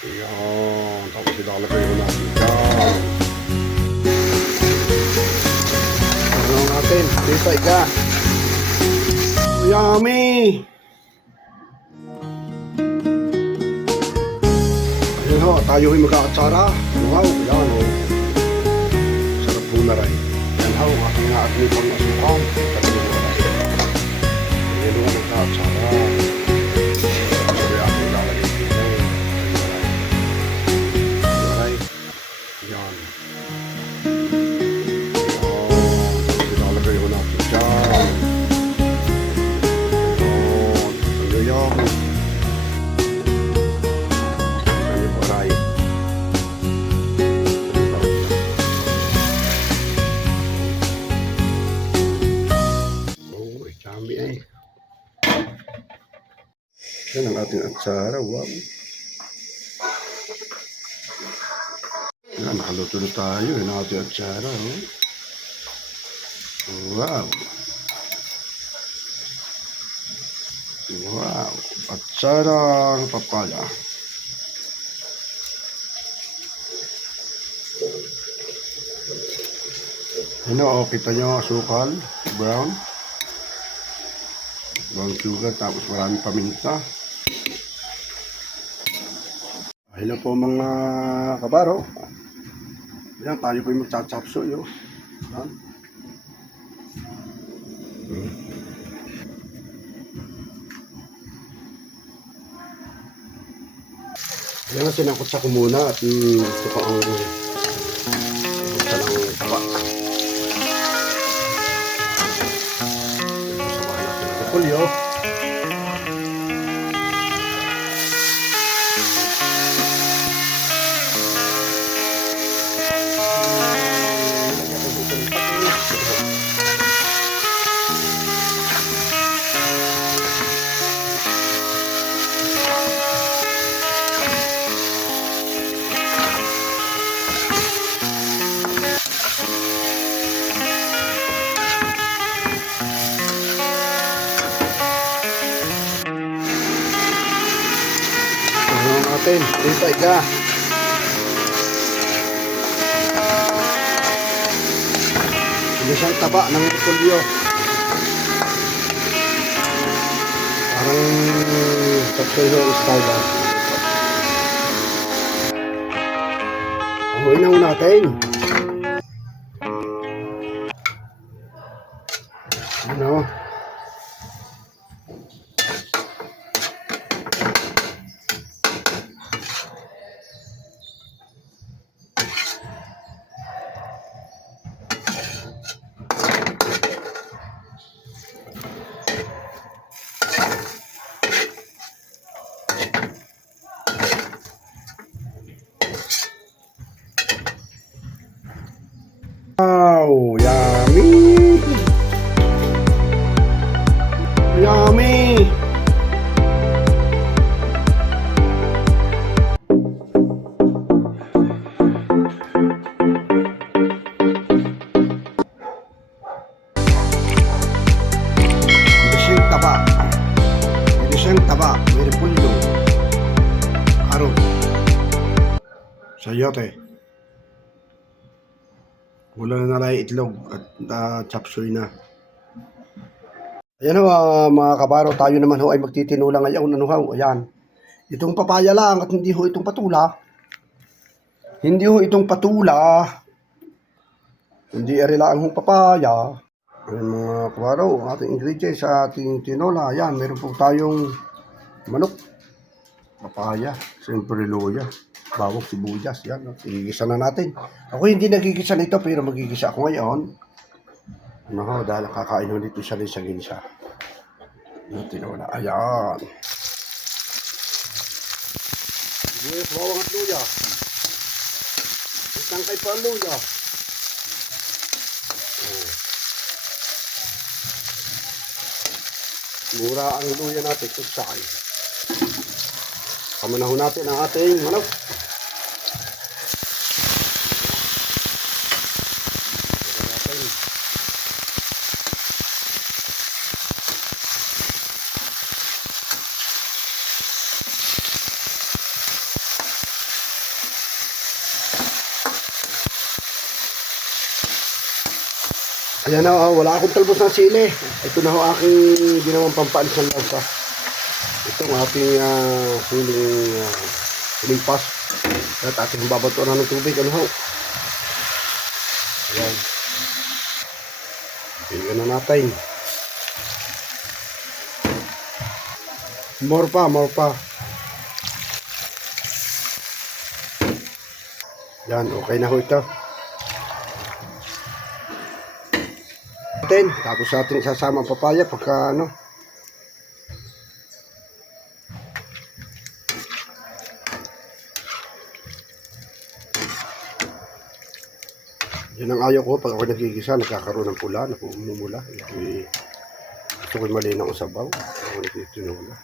Ayan. Tapos ilalagay ko natin dyan. Ano natin? Dito iga. Yummy! Ayun ho, tayo ay mag-aatsara. Wow, yan ho. Sarap po na rin. Yan ho, aking nga at may pang-asukan. Ayun ho, mag-aatsara. Sabi aking lalagay dito. Aray. Yan. Yan. Ilalagay ko natin dyan. Yan. Yan. Yan ang ating atsara. Wow. Yan, nakaluto na tayo. Yan ang ating atsara. Oh. Wow. Wow. Atsarang papaya. Ano, oh, kita nyo asukal. Brown. Brown sugar. Tapos maraming paminta. Hello po mga kabaro. Yan, tayo po yung magtsatchapso yun. Yan. Yan na sinangkot sa ko muna at ito pa ang sa lang taba. Sabahan natin ang repolyo. Natin, dito iga. Hindi siyang taba ng repolyo. Parang tapsoyo style. Ahuin na natin. Ano? Wow, yummy! Yummy! Hindi siyang taba, may repolyo, karot, sayote. Wala na nalay itlog at chapsuy na. Ayan ho, mga kabaro, tayo naman ho ay magtitinula ngayon. Ano ho, ayan. Itong papaya lang at hindi ho itong patula. Hindi ho itong patula. Hindi arilaan hong papaya. Ayan mga kabaro, ating ingredients sa ating tinola. Ayan, meron po tayong manok, papaya, siyempre luya, bawang, sibuyas. Yan, igigisa na natin. Ako hindi nagigisa nito pero magigisa ako ngayon. Ano ho, dahil kakain ho nito siya rin sa ginisa. Yung tinola. Ayan. Sibuyas, bawang at luya. Isang kay pa luya. Mura ang luya natin, kutsay. Pamanahon natin ang ating manok. Ayan na, wala akong talbos ng sili. Ito na ho aking ginawang pampaalis ng lansa. Ito ang ating siling pas. At ating babatuan ng tubig. Ano ho? Ayan. Tingnan na natin. More pa. Yan, okay na ho ito. Tapos ating isasama ang papaya pagka ano. Yan ang ayaw ko pag ako nagigisa, nagkakaroon ng pula, napumumula. Gusto ko'y malinaw ang sabaw. Ako nagtitinula.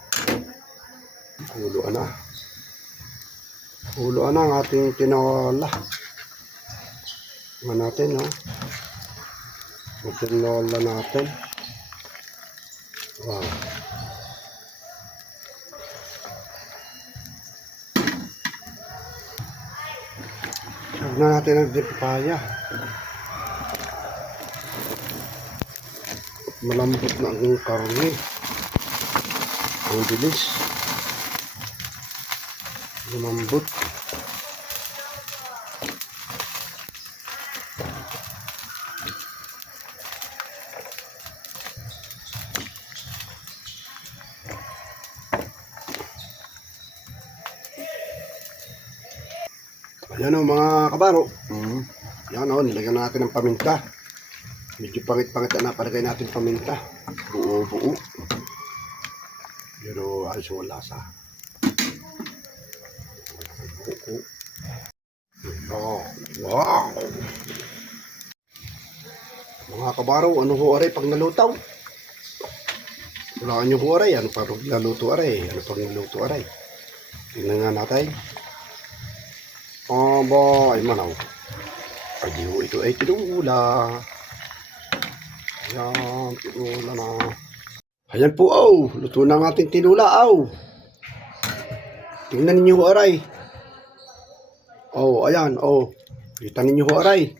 Huluan na ang ating tinola. Tingnan natin, no? Ang tinola natin. Wow. Siyag na natin ang papaya. Malambot na ang karne. Ang bilis. Lumambot. Ayan o mga kabaro. Yan o, nilagyan natin ng paminta. Medyo pangit-pangit na napalagay natin paminta. Buo-buo. Pero ayos yung lasa. Oh, wow! Mga kabaro, ano ho aray pag nalutaw? Walaan nyo ho aray. Ano pag naluto aray? Tingnan nga natin. Aba, ay manaw. Ay di ho ito ay tinula. Ayan, tinula na. Ayan po, luto na ang ating tinula, Tingnan ninyo ho aray. Ayan, kita ninyo ho aray.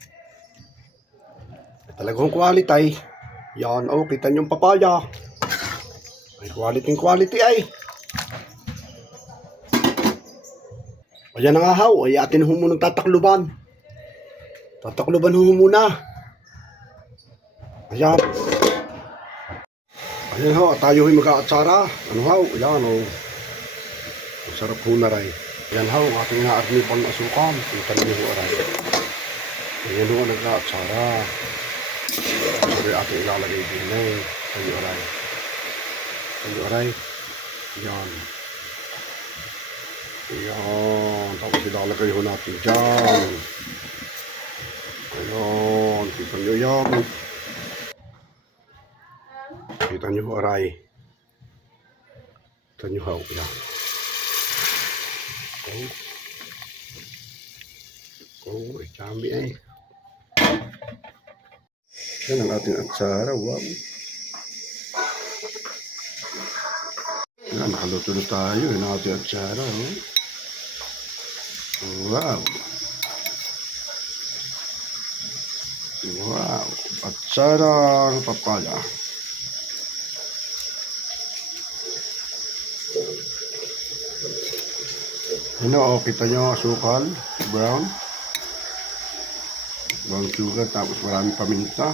Talagang quality. Yan, kita nyo yung papaya. Ay, quality ay. Ayan na nga ho, ay atin ho munang tatakluban. Tatakluban ho muna. Ayan. Ayan ho, tayo ho'y mag-aatsara. Ano ho, ayan ho. Masarap ho na rin. Ayan ho, ating naarnipang asukan. Kita niyo ho aray. Ayan ho, nag-aatsara. Sorry, ating ilalagay din na eh. Tayo aray. Ayan. Ayan. Tapos ilalagay ho natin dyan. Ayan. Kita nyo yan. Kita nyo aray. Kita nyo ho. Ayan. Ay dami eh. Yan ang ating atsara. Wow. Yan, nakaluto na tayo. Yan ang ating atsara. Wow. Wow. Atsarang papaya. Ano, kita nyo asukal, brown sugar, tapos marami paminta.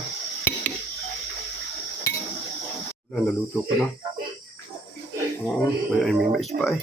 Naluto ko na. May mais pa eh.